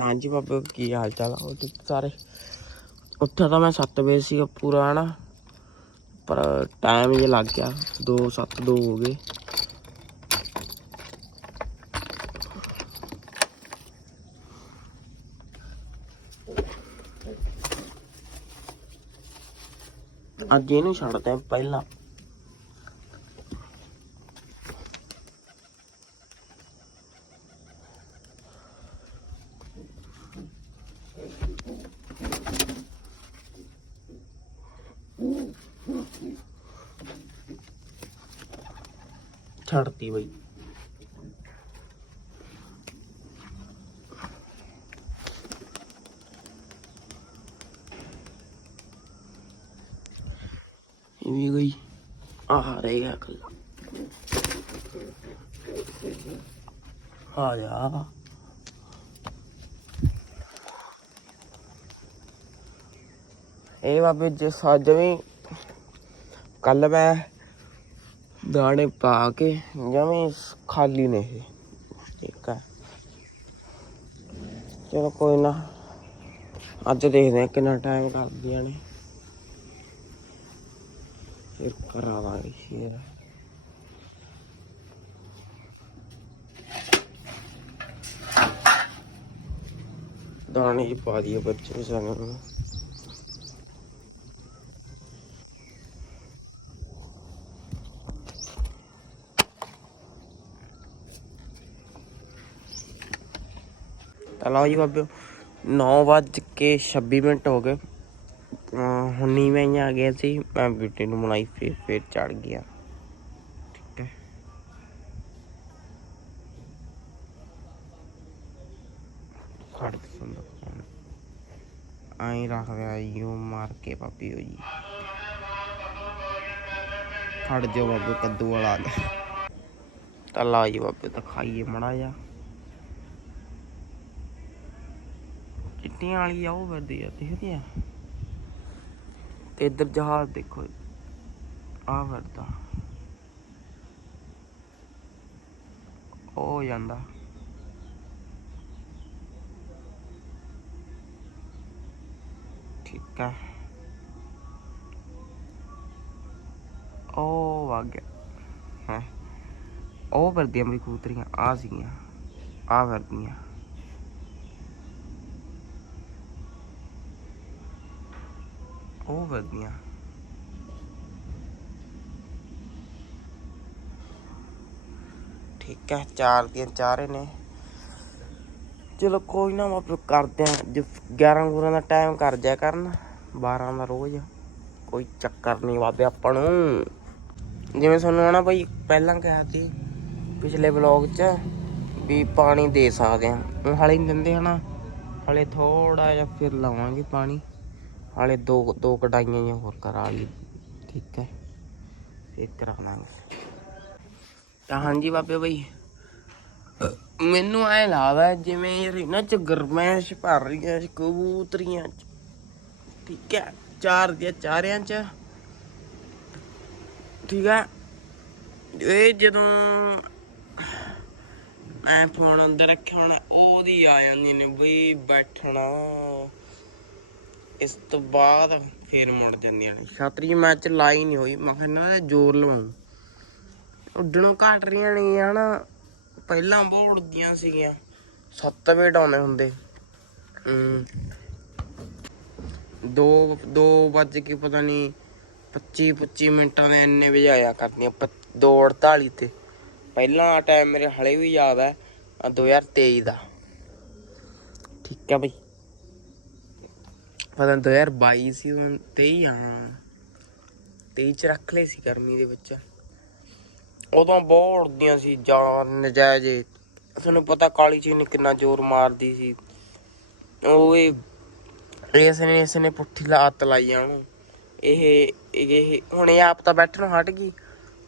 ਹਾਂਜੀ ਬਾਬੇ, ਕੀ ਹਾਲ ਚਾਲ ਆ? ਉਹ ਸਾਰੇ? ਉੱਠਿਆ ਤਾਂ ਮੈਂ 7 ਵਜੇ ਸੀ ਪੂਰਾ, ਹਨਾ? ਪਰ ਟਾਈਮ ਇਹ ਲੱਗ ਗਿਆ। 2 7 2 ਹੋ ਗਏ। ਅੱਜ ਇਹਨੂੰ ਛੱਡਦੇ ਪਹਿਲਾਂ। ਛੱਡਤੀ ਬਈ। ਇਹ ਵੀ ਗਈ। ਆਹ ਰਹਿ ਕੱਲਾ ਆ ਜਾ। ਇਹ ਬਾਬੇ ਜੇ ਸੱਜ ਵੀ, ਕੱਲ ਮੈਂ ਦਾਣੇ ਪਾ ਕੇ ਜਮੀ ਖਾਲੀ ਨੇ ਇਹ। ਠੀਕ ਹੈ। ਚਲੋ ਕੋਈ ਨਾ, ਅੱਜ ਦੇਖਦੇ ਆ ਕਿੰਨਾ ਟਾਈਮ ਕਰਦੀਆਂ ਨੇ। ਫਿਰ ਕਰਾਵਾਂਗੇ ਸ਼ੇਰ ਦਾਣੇ ਪਾ ਦਈਏ ਬੱਚੇ ਸਾਨੂੰ। ਲਓ ਜੀ ਬਾਬਿਓ 9 ਵੱਜ ਕੇ 26 ਮਿੰਟ ਹੋ ਗਏ। ਹੁਣ ਹੀ ਮੈਂ ਆ ਗਿਆ ਸੀ। ਮੈਂ ਬੀਟੀ ਨੂੰ ਬਣਾਈ ਫੇਰ, ਫਿਰ ਚੜ ਗਿਆ। ਠੀਕ ਹੈ। ਖੜ ਸੰਦ ਆਈ ਰੱਖ ਰਿਹਾ ਯੂ ਮਾਰ ਕੇ ਪਾਪੀਓ ਜੀ। ਖੜ ਜਾ ਬਾਬੂ, ਕੱਦੂ ਵਾਲਾ। ਆ ਤਾਂ ਲਾ ਜੀ ਬਾਬੇ, ਤਾਂ ਖਾਈਏ ਮੜਾ ਜਾ ਚਿੱਟੀਆਂ ਵਾਲੀ ਆ, ਉਹ ਵਰਦੀ ਆ, ਦਿਖਦੀ ਆ। ਤੇ ਇੱਧਰ ਜਹਾਜ਼ ਦੇਖੋ ਆ ਵਰਦਾ ਉਹ ਜਾਂਦਾ। ਠੀਕ ਆ। ਉਹ ਵਗ ਗਿਆ। ਹੈ। ਉਹ ਵਰਦੀਆਂ ਮੇਰੀ ਕਬੂਤਰੀਆਂ ਆ ਸੀਗੀਆਂ ਆ ਵਰਦੀਆਂ ਉਹ ਵਰਦੀਆਂ ਠੀਕ ਹੈ, ਚਾਰ ਦੀਆਂ ਚਾਰੇ ਨੇ। ਚਲੋ ਕੋਈ ਨਾ ਆਪਾਂ ਕਰਦੇ ਆ ਜੇ 11 ਗੁਰਾਂ ਦਾ ਟਾਈਮ ਕਰ ਜਾਇਆ ਕਰਨ 12 ਦਾ ਰੋਜ਼, ਕੋਈ ਚੱਕਰ ਨਹੀਂ ਬਾਬੇ ਆਪਾਂ ਨੂੰ। ਜਿਵੇਂ ਤੁਹਾਨੂੰ ਹਨਾ ਬਈ, ਪਹਿਲਾਂ ਕਿਹਾ ਸੀ, ਪਿਛਲੇ ਵਲੌਗ 'ਚ ਵੀ ਪਾਣੀ ਦੇ ਸਕਦੇ ਆ ਹੁਣ ਹਾਲੇ ਨਹੀਂ ਦਿੰਦੇ ਹਨਾ। ਹਾਲੇ ਥੋੜਾ ਜਿਹਾ ਫਿਰ ਲਾਵਾਂਗੇ ਪਾਣੀ। ਹਾਲੇ ਦੋ ਦੋ ਕਟਾਈਆਂ ਜਿਹੀਆਂ ਹੋਰ ਕਰਾ ਲਈ। ਠੀਕ ਹੈ। ਫਿਰ ਕਰਾ ਲਾਂਗੇ ਤਾਂ ਹਾਂਜੀ ਬਾਬੇ ਬਈ, ਮੈਨੂੰ ਐ ਲੱਗਦਾ ਜਿਵੇਂ ਯਾਰ ਇਹਨਾਂ ਚ ਗਰਮੈਸ਼ ਭਰ ਰਹੀਆਂ ਕਬੂਤਰੀਆਂ ਚ। ਠੀਕ ਹੈ, ਚਾਰ ਦੀਆਂ ਚਾਰਿਆਂ ਚ। ਠੀਕ ਹੈ। ਇਹ ਜਦੋਂ ਮੈਂ ਫੋਨ ਅੰਦਰ ਰੱਖਿਆ ਹੋਣਾ, ਉਹਦੀ ਆ ਜਾਂਦੀ ਨੇ ਬਈ ਬੈਠਣਾ। ਇਸ ਤੋਂ ਬਾਅਦ ਫੇਰ ਮੁੜ ਜਾਂਦੀਆਂ ਨੇ। ਛਤਰੀ ਮੈਚ ਲਾਈ ਨਹੀਂ ਹੋਈ। ਮੈਂ ਕਿਹਾ ਇਹਨਾਂ ਜ਼ੋਰ ਲਵਾਉਂ ਉੱਡਣੋਂ ਘਟ ਰਹੀਆਂ ਨੇ ਹਨਾ। ਪਹਿਲਾਂ ਬਹੁਤ ਉੱਡਦੀਆਂ ਸੀਗੀਆਂ। 7 ਵਜੇ ਡਾਉਣੇ ਹੁੰਦੇ। ਦੋ ਦੋ ਵੱਜ ਕੇ ਪਤਾ ਨਹੀਂ 25 25 ਮਿੰਟਾਂ ਦੇ ਇੰਨੇ ਵਜੇ ਆਇਆ ਕਰਦੀਆਂ। 2:48 ਤੇ। ਪਹਿਲਾਂ ਆ ਟਾਈਮ ਮੇਰੇ ਹਲੇ ਵੀ ਯਾਦ ਹੈ। ਆਹ 2023 ਦਾ। ਠੀਕ ਹੈ ਬਈ। ਪਤਾ ਨੀ 2022 ਸੀ, ਹੁਣ 23 ਆ। 23 ਚ ਰੱਖ ਲਏ ਸੀ ਗਰਮੀ ਦੇ ਵਿੱਚ। ਉਦੋਂ ਬਹੁਤ ਉੜਦੀਆਂ ਸੀ ਜਾਨ, ਨਜਾਇਜ਼। ਤੁਹਾਨੂੰ ਪਤਾ ਕਾਲੀ ਚੀਨੀ ਕਿੰਨਾ ਜ਼ੋਰ ਮਾਰਦੀ ਸੀ। ਉਹ ਇਸ ਨੇ ਇਸ ਨੇ ਪੁੱਠੀ ਲਾਤ ਲਾਈ ਆ ਉਹਨੂੰ। ਇਹ ਇਹ ਹੁਣ ਇਹ ਆਪ ਤਾਂ ਬੈਠਣੋਂ ਹਟ ਗਈ।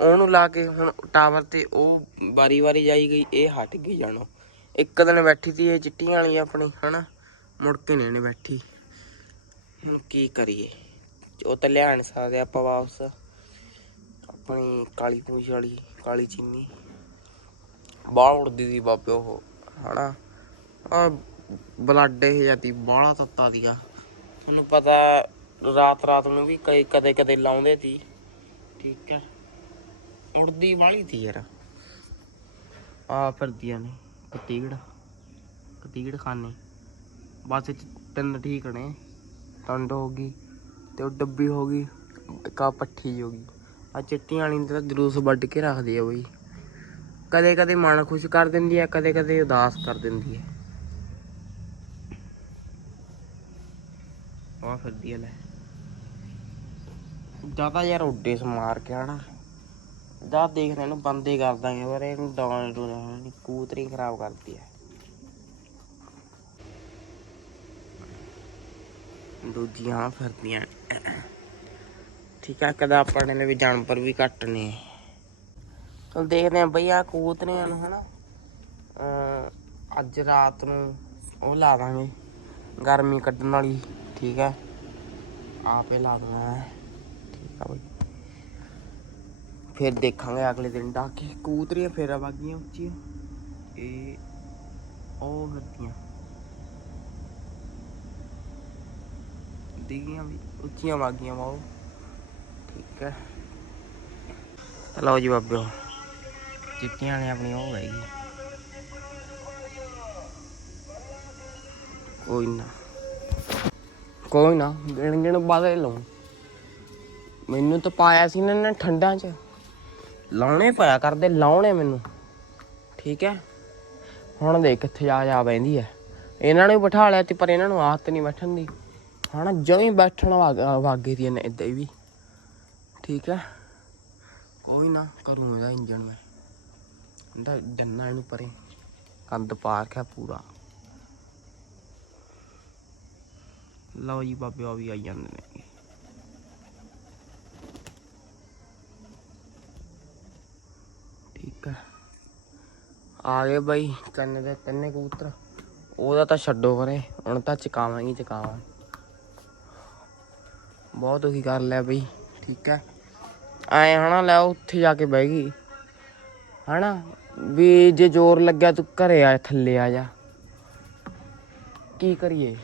ਉਹਨੂੰ ਲਾ ਕੇ ਹੁਣ ਟਾਵਰ ਤੇ ਉਹ ਵਾਰੀ ਵਾਰੀ ਜਾਈ ਗਈ, ਇਹ ਹਟ ਗਈ ਜਾਣੋ। ਇੱਕ ਦਿਨ ਬੈਠੀ ਸੀ ਇਹ ਚਿੱਟੀਆਂ ਵਾਲੀ ਆਪਣੀ, ਹਨਾ? ਮੁੜ ਕੇ ਨਹੀਂ ਇਹਨੇ ਬੈਠੀ। ਹੁਣ ਕੀ ਕਰੀਏ? ਉਹ ਤਾਂ ਲਿਆ ਨੀ ਸਕਦੇ ਆਪਾਂ ਵਾਪਸ। ਆਪਣੀ ਕਾਲੀ ਪੂੰਛ ਵਾਲੀ, ਕਾਲੀ ਚੀਨੀ। ਬਾਹਰ ਉੜਦੀ ਸੀ ਬਾਬੇ ਉਹ, ਹਨਾ? ਆ ਬਲੱਡ ਇਹ ਜਾਂਦੀ ਬਾਹਲਾ ਤੱਤਾ ਦੀਆ ਤੁਹਾਨੂੰ ਪਤਾ ਰਾਤ ਰਾਤ ਨੂੰ ਵੀ ਕਈ ਕਦੇ ਕਦੇ ਲਾਉਂਦੇ ਸੀ। ਠੀਕ ਹੈ ਉੜਦੀ ਵਾਲੀ ਸੀ ਯਾਰ। ਆ ਫਿਰਦੀਆਂ ਨੇ, ਕਤੀੜ। ਕਤੀੜ ਖਾਨੇ। ਬਸ ਇਹ ਤਿੰਨ ਠੀਕ ਨੇ। ਟੰਡ ਹੋ ਗਈ ਤੇ ਉਹ ਡੱਬੀ ਹੋ ਗਈ, ਇੱਕ ਪੱਠੀ ਹੋ ਗਈ। ਆ ਚਿੱਟੀਆਂ ਵਾਲੀ ਤਾਂ ਜਲੂਸ ਵੱਢ ਕੇ ਰੱਖਦੀ ਆ ਬਈ। ਕਦੇ ਕਦੇ ਮਨ ਖੁਸ਼ ਕਰ ਦਿੰਦੀ ਆ, ਕਦੇ ਕਦੇ ਉਦਾਸ ਕਰ ਦਿੰਦੀ ਆ। ਆ ਫਿਰਦੀ ਆ ਲੈ। ਜ਼ਿਆਦਾ ਯਾਰ ਉੱਡੇ ਸਮਾਰ ਕੇ ਹਨਾ। ਜਾ ਦੇਖਦੇ ਇਹਨੂੰ ਬੰਦੇ ਕਰ ਦਾਂਗੇ ਪਰ ਇਹਨੂੰ ਡਾਉਣ ਡੂਣ ਕੂਤਰੀ ਖਰਾਬ ਕਰਦੀ ਹੈ ਦੂਜੀਆਂ ਫਿਰਦੀਆਂ ਠੀਕ ਆ ਕਦਾ ਆਪਣੇ ਨੇ ਵੀ ਜਾਨਵਰ ਵੀ ਘੱਟ ਨੇ ਚਲ ਦੇਖਦੇ ਆ ਬਈ ਆ ਕਬੂਤਰਿਆਂ ਨੂੰ ਹਨਾ ਅੱਜ ਰਾਤ ਨੂੰ ਉਹ ਲਾ ਦਾਂਗੇ, ਗਰਮੀ ਕੱਢਣ ਵਾਲੀ, ਠੀਕ ਹੈ ਆਪੇ ਲਾ ਦੇਣਾ ਠੀਕ ਆ ਬਈ। ਫਿਰ ਦੇਖਾਂਗੇ ਅਗਲੇ ਦਿਨ ਡਾਕੇ। ਕੂਤਰੀਆਂ ਕਬੂਤਰੀਆਂ ਫੇਰ ਵਾਗੀਆਂ ਉੱਚੀਆਂ। ਇਹ ਉਹ ਫਿਰਦੀਆਂ। ਦਿਗੀਆਂ ਵੀ, ਉੱਚੀਆਂ ਵਾਗੀਆਂ ਵਾਓ ਠੀਕ ਹੈ। ਲਓ ਜੀ ਬਾਬਿਓ ਚਿੱਟੀਆਂ ਨੇ ਆਪਣੀ ਉਹ ਹੈਗੀ ਕੋਈ ਨਾ। ਕੋਈ ਨਾ, ਗਿਣ ਗਿਣ ਬਾਦੇ ਲਾਉਂ। ਮੈਨੂੰ ਤਾਂ ਪਾਇਆ ਸੀ ਇਹਨਾਂ ਨੇ ਠੰਡਾਂ 'ਚ। ਲਾਉਣੇ ਪਾਇਆ ਕਰਦੇ, ਲਾਉਣੇ ਮੈਨੂੰ। ਠੀਕ ਹੈ। ਹੁਣ ਦੇਖ ਕਿੱਥੇ ਜਾ ਜਾ ਬੈਂਦੀ ਹੈ। ਇਹਨਾਂ ਨੂੰ ਬਿਠਾ ਲਿਆ ਤੇ ਪਰ ਇਹਨਾਂ ਨੂੰ ਆਦਤ ਨਹੀਂ ਬੈਠਣ ਦੀ। ਹਣਾ ਜਮੀ ਬੈਠਣ ਵਾਗ- ਵਾਗੇ ਦੀ ਨੇ ਇਦਾਂ ਵੀ। ਠੀਕ ਹੈ? ਕੋਈ ਨਾ ਕਰੂੰ ਇਹਦਾ ਇੰਜਣ ਮੈਂ। ਇਹਦਾ ਡੰਨਾ ਇਹਨੂੰ ਪਰੇ। ਕੰਦ ਪਾਰਕ ਹੈ ਪੂਰਾ। ਲਓ ਜੀ ਬਾਬੇ, ਉਹ ਵੀ ਆਈ ਜਾਂਦੇ ਨੇ। ਠੀਕ ਹੈ। ਆ ਗਏ ਬਾਈ, ਕੰਨ ਦੇ ਤਿੰਨੇ ਕਬੂਤਰ। ਉਹਦਾ ਤਾਂ ਛੱਡੋ ਪਰੇ। ਹੁਣ ਤਾਂ ਚਕਾਵਾਂਗੇ ਹੀ ਬਹੁਤ ਦੁਖੀ ਕਰ ਲਿਆ ਬਈ, ਠੀਕ ਹੈ। ਐ ਹਨਾ, ਲੈ ਉੱਥੇ ਜਾ ਕੇ ਬਹਿ ਗਈ। ਹਨਾ, ਵੀ ਜੇ ਜ਼ੋਰ ਲੱਗਿਆ ਤੂੰ ਘਰੇ ਆ, ਥੱਲੇ ਆ ਜਾ। ਕੀ ਕਰੀਏ?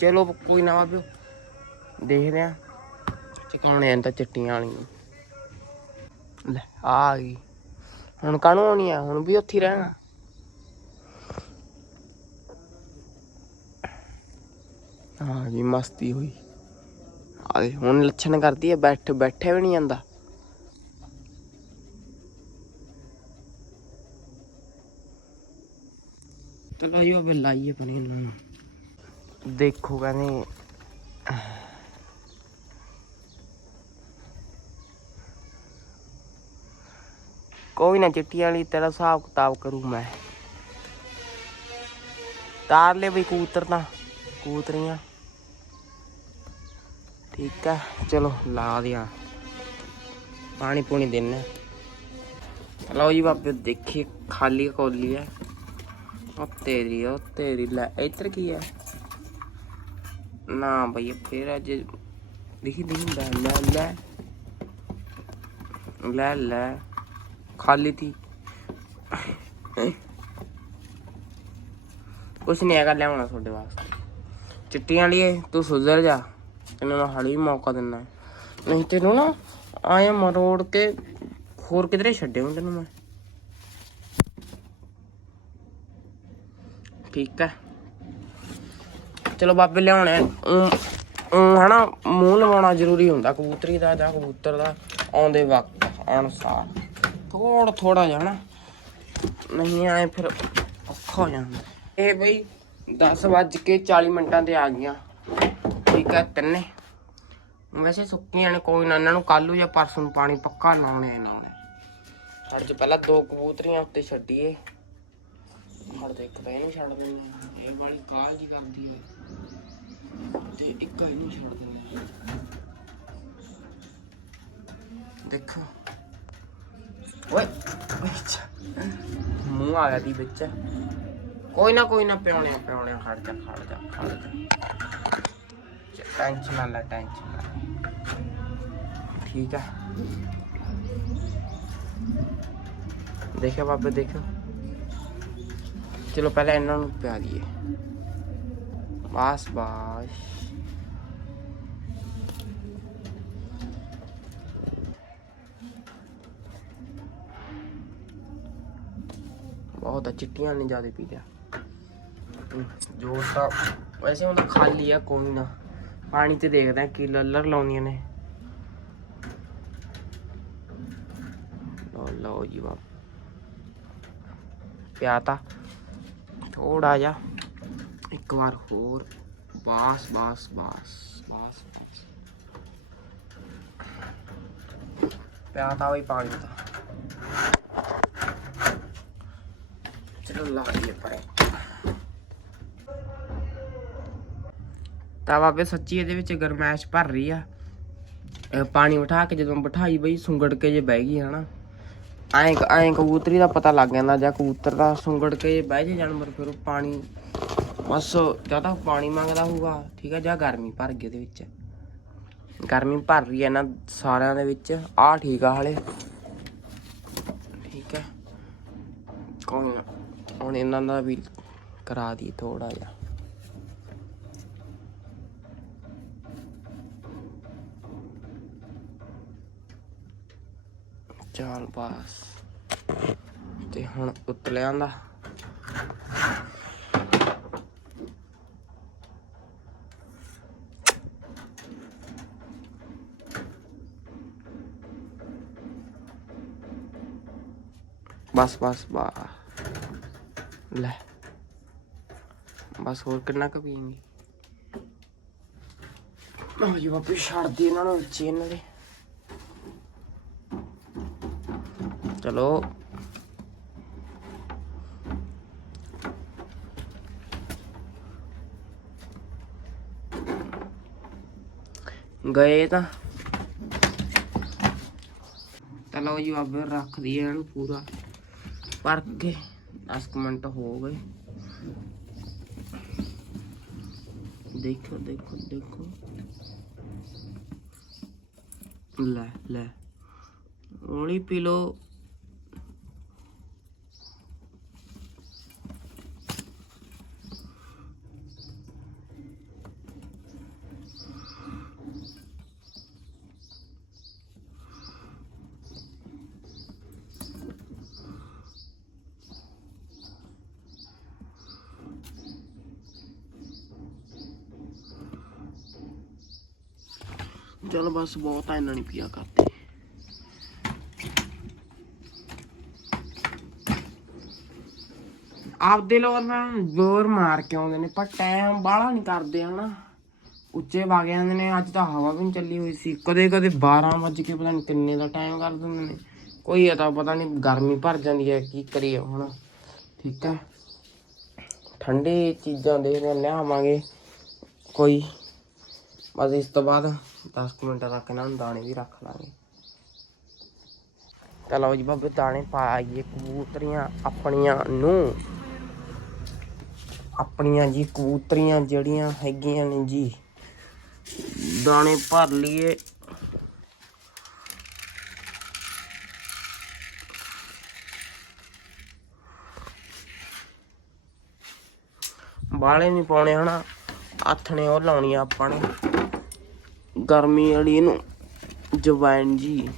ਚਲੋ ਕੋਈ ਨਾ ਬਾਬਿਓ, ਦੇਖਦੇ ਆ ਚਕਾਉਣੇ ਆਂ ਤਾਂ ਚਿੱਟੀਆਂ ਵਾਲੀਆਂ। ਲੈ, ਆ ਗਈ। ਹੁਣ ਕਾਹਨੂੰ ਆਉਣੀ ਆ? ਹੁਣ ਵੀ ਉੱਥੇ ਰਹਿਣਾ। ਹਾਂ ਜੀ, ਮਸਤੀ ਹੋਈ। ਆ ਗਈ ਹੁਣ ਲੱਛਣ ਕਰਦੀ ਹੈ ਬੈਠ ਬੈਠੇ ਵੀ ਨਹੀਂ ਜਾਂਦਾ। ਚਲੋ ਜੀ ਉਹ ਲਾਈਏ ਪਨੀ ਨੂੰ। ਦੇਖੋ ਕਹਿੰਦੇ ਕੋਈ ਨਾ ਚਿੱਟੀ ਵਾਲੀ ਤੇਰਾ ਹਿਸਾਬ ਕਿਤਾਬ ਕਰੂ ਮੈਂ। ਤਾਰ ਲੈ ਬਈ ਕਬੂਤਰ ਤਾਂ ਕਬੂਤਰੀਆਂ। ਠੀਕ ਆ, ਚਲੋ ਲਾ ਦਿਆਂ। ਪਾਣੀ ਪੂਣੀ ਦੇਣਾ ਲਓ ਜੀ ਬਾਬੇ, ਦੇਖੀ, ਖਾਲੀ ਕੋਲੀ ਹੈ ਉਹ ਤੇਰੀ ਉਹ ਤੇਰੀ, ਲੈ, ਇੱਧਰ ਕੀ ਹੈ ਨਾ ਬਈ, ਫੇਰ ਅੱਜ ਦਿਖੀ, ਦੇਖੀ, ਲੈ ਲੈ ਲੈ। ਲੈ ਲੈ, ਖਾਲੀ ਥੀ ਕੁਛ ਨਹੀਂ ਹੈਗਾ, ਲਿਆਉਣਾ ਤੁਹਾਡੇ ਵਾਸਤੇ। ਚਿੱਟੀਆਂ ਲਈ ਤੂੰ ਸੁਧਰ ਜਾ। ਤੈਨੂੰ ਮੈਂ ਹਾਲੀ ਮੌਕਾ ਦਿੰਦਾ ਨਹੀਂ ਤੈਨੂੰ ਨਾ ਆਏ ਮਰੋੜ ਕੇ ਹੋਰ ਕਿਧਰੇ ਛੱਡਿਆ ਤੈਨੂੰ ਮੈਂ। ਠੀਕ ਹੈ। ਚਲੋ ਬਾਬੇ ਲਿਆਉਣੇ ਉਹ ਹਨਾ ਮੂੰਹ ਲਵਾਉਣਾ ਜ਼ਰੂਰੀ ਹੁੰਦਾ, ਕਬੂਤਰੀ ਦਾ ਜਾਂ ਕਬੂਤਰ ਦਾ ਆਉਂਦੇ ਵਕਤ, ਅਨੁਸਾਰ। ਥੋੜਾ ਥੋੜਾ ਜਿਹਾ ਹਨਾ। ਨਹੀਂ ਆਏ ਫਿਰ ਔਖਾ ਹੋ ਜਾਂਦਾ। ਇਹ ਬਈ 10 ਵੱਜ ਕੇ 40 ਮਿੰਟਾਂ ਤੇ ਆ ਗਈਆਂ। ਠੀਕ ਤਿੰਨੇ। ਵੈਸੇ ਸੁੱਕੀਆਂ ਨੇ, ਕੋਈ ਨਾ, ਇਹਨਾਂ ਨੂੰ ਕੱਲੂ ਜਾਂ ਪਰਸੋਂ ਨੂੰ ਪਾਣੀ ਪੱਕਾ ਲਾਉਣੇ ਲਾਉਣੇ ਸਾਡੇ ਚ ਪਹਿਲਾਂ ਦੋ ਕਬੂਤਰੀਆਂ ਉੱਤੇ ਛੱਡੀਏ। ਹੜ ਦੇ ਇੱਕ ਤਾਂ ਇਹਨੂੰ ਛੱਡ ਦਿੰਦੇ ਆ ਇਹ ਵਾਲੀ ਕਾਲ ਜੀ ਕਰਦੀ ਹੈ। ਤੇ ਇੱਕ ਇਹਨੂੰ ਛੱਡ ਦਿੰਦੇ ਆ ਦੇਖੋ। ਓਏ ਅੱਛਾ ਮੂੰਹ ਆ ਗਿਆ ਦੀ ਵਿੱਚ। ਕੋਈ ਨਾ ਕੋਈ ਨਾ ਪਿਉਣੇ ਪਿਉਣੇ ਖੜ ਜਾ ਖੜ ਜਾ ਖੜ ਜਾ। ਟੈਨਸ਼ਨ ਨਾ ਲੈ ਟੈਨਸ਼ਨ ਨਾ ਠੀਕ ਹੈ ਦੇਖਿਆ ਬਾਬੇ ਦੇਖਿਓ ਚਲੋ ਪਹਿਲਾਂ ਇਹਨਾਂ ਨੂੰ ਪਿਆ ਦਈਏ ਬਸ ਬਸ ਬਹੁਤ ਆ ਚਿੱਟੀਆਂ ਨੇ ਜ਼ਿਆਦਾ ਪੀ ਲਿਆ ਜੋਰ ਤਾਂ ਵੈਸੇ ਹੁਣ ਖਾਲੀ ਆ ਕੋਈ ਨਾ ਪਾਣੀ ਤੇ ਦੇਖਦੇ ਆ ਕੀ ਲੱਲਰ ਲਾਉਂਦੀਆਂ ਨੇ। ਲਓ ਲਓ ਜੀ ਬਾਪ ਪਿਆ ਤਾਂ ਥੋੜਾ ਜਿਹਾ। ਇੱਕ ਵਾਰ ਹੋਰ। ਬਾਸ ਬਾਸ ਬਾਸ ਬਾਸ ਬਾਸ। ਵੀ ਪਾਣੀ ਤਾਂ। ਚਲੋ ਲਾ ਲਈਏ ਪਰੇ। ਤਾਂ ਬਾਬੇ ਸੱਚੀ ਇਹਦੇ ਵਿੱਚ ਗਰਮੈਸ਼ ਭਰ ਰਹੀ ਆ। ਪਾਣੀ ਬਿਠਾ ਕੇ ਜਦੋਂ ਬਿਠਾਈ ਬਈ, ਸੁੰਗੜ ਕੇ ਜੇ ਬਹਿ ਗਈ ਹਨਾ। ਐਂ ਐਂ ਕਬੂਤਰੀ ਦਾ ਪਤਾ ਲੱਗ ਜਾਂਦਾ ਜਾਂ ਕਬੂਤਰ ਦਾ ਸੁੰਗੜ ਕੇ ਜੇ ਬਹਿ ਜੇ ਜਾਨਵਰ, ਫਿਰ ਉਹ ਪਾਣੀ, ਬਸ ਜਾਂ ਤਾਂ ਪਾਣੀ ਮੰਗਦਾ ਹੋਊਗਾ, ਠੀਕ ਆ, ਜਾਂ ਗਰਮੀ ਭਰ ਗਈ ਇਹਦੇ ਵਿੱਚ। ਗਰਮੀ ਭਰ ਰਹੀ ਹੈ ਇਹਨਾਂ ਸਾਰਿਆਂ ਦੇ ਵਿੱਚ। ਆ ਠੀਕ ਆ ਹਲੇ। ਠੀਕ ਹੈ ਕੋਈ ਹੁਣ ਇਹਨਾਂ ਦਾ ਵੀ ਕਰਾ ਦੀ ਥੋੜਾ ਜਿਹਾ। ਚੱਲ ਬਸ। ਤੇ ਹੁਣ ਉਤਲਿਆਂ ਦਾ। ਬਸ ਬਸ ਬਾ ਲੈ। ਬਸ ਹੋਰ ਕਿੰਨਾ ਕੁ ਪੀਏਂਗੇ? ਲਓ ਜੀ ਬਾਪੇ ਛੱਡਦੀ ਇਹਨਾਂ ਨੂੰ ਵਿੱਚ ਦੇ। ਚਲੋ। ਗਏ ਤਾਂ। ਤਾਂ ਲਓ ਜੀ ਬਾਬੇ ਰੱਖ ਦਈਏ ਇਹਨੂੰ ਪੂਰਾ। ਭਰ ਕੇ 10 ਕੁ ਮਿੰਟ ਹੋ ਗਏ। ਦੇਖੋ ਦੇਖੋ ਦੇਖੋ। ਲੈ ਲੈ। ਹੌਲੀ ਪੀ ਲਓ। ਚਲੋ ਬਸ ਬਹੁਤ ਆ ਇਹਨਾਂ ਨੇ ਪੀਆ ਕਰਦੇ। ਆਪਦੇ ਲੋਰ ਨਾਲ ਜ਼ੋਰ ਮਾਰ ਕੇ ਆਉਂਦੇ ਨੇ, ਪਰ ਟਾਈਮ ਬਾਹਲਾ ਨਹੀਂ ਕਰਦੇ ਹਨਾ। ਉੱਚੇ ਵਗ ਜਾਂਦੇ ਨੇ, ਅੱਜ ਤਾਂ ਹਵਾ ਵੀ ਨਹੀਂ ਚੱਲੀ ਹੋਈ ਸੀ। ਕਦੇ ਕਦੇ 12 ਵਜੇ ਕੇ ਪਤਾ ਨਹੀਂ ਕਿੰਨੇ ਦਾ ਟਾਈਮ ਕਰ ਦਿੰਦੇ ਨੇ। ਕੋਈ ਅਤਾ ਪਤਾ ਨਹੀਂ ਗਰਮੀ ਭਰ ਜਾਂਦੀ ਹੈ, ਕੀ ਕਰੀਏ ਹੁਣ। ਠੀਕ ਹੈ। ਠੰਡੇ ਚੀਜ਼ਾਂ ਦੇਖਦੇ ਲਿਆਵਾਂਗੇ। ਕੋਈ ਬਸ ਇਸ ਤੋਂ ਬਾਅਦ 10 ਕੁ ਮਿੰਟਾਂ ਤੱਕ ਇਹਨਾਂ ਨੂੰ ਦਾਣੇ ਵੀ ਰੱਖ ਲਾਂਗੇ। ਤਾਂ ਲਓ ਜੀ ਬਾਬੇ, ਦਾਣੇ ਪਾ ਆਈਏ ਕਬੂਤਰੀਆਂ ਆਪਣੀਆਂ ਨੂੰ। ਆਪਣੀਆਂ ਜੀ ਕਬੂਤਰੀਆਂ ਜਿਹੜੀਆਂ ਹੈਗੀਆਂ ਨੇ ਜੀ। ਦਾਣੇ ਭਰ ਲਈਏ। ਬਾਲੇ ਨਹੀਂ ਪਾਉਣੇ ਹਨਾ। ਹੱਥ ਨੇ ਉਹ ਲਾਉਣੀ ਆ ਆਪਾਂ ਨੇ। ਗਰਮੀ ਵਾਲੀ ਇਹਨੂੰ ਜਵੈਨ ਜੀ।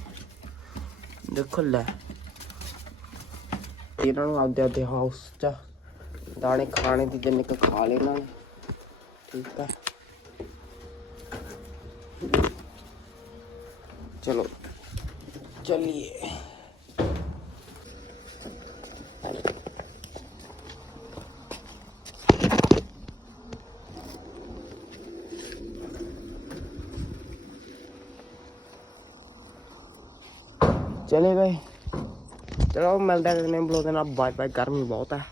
ਦੇਖੋ ਲੈ। ਇਹਨਾਂ ਨੂੰ ਆਪਦੇ ਆਪਦੇ ਹਾਊਸ ਚ ਦਾਣੇ ਖਾਣੇ ਦੀ ਜਿੰਨੇ ਕੁ ਖਾ ਲੈਣਾ ਨੇ। ਠੀਕ ਆ। ਚਲੋ, ਚਲਿਏ ਚਲੇ ਗਏ ਚਲੋ ਮਿਲਦੇ ਹਾਂ ਅਗਲੇ ਬਲੌਗ ਦੇ ਨਾਲ ਬਾਏ ਬਾਏ ਗਰਮੀ ਬਹੁਤ ਹੈ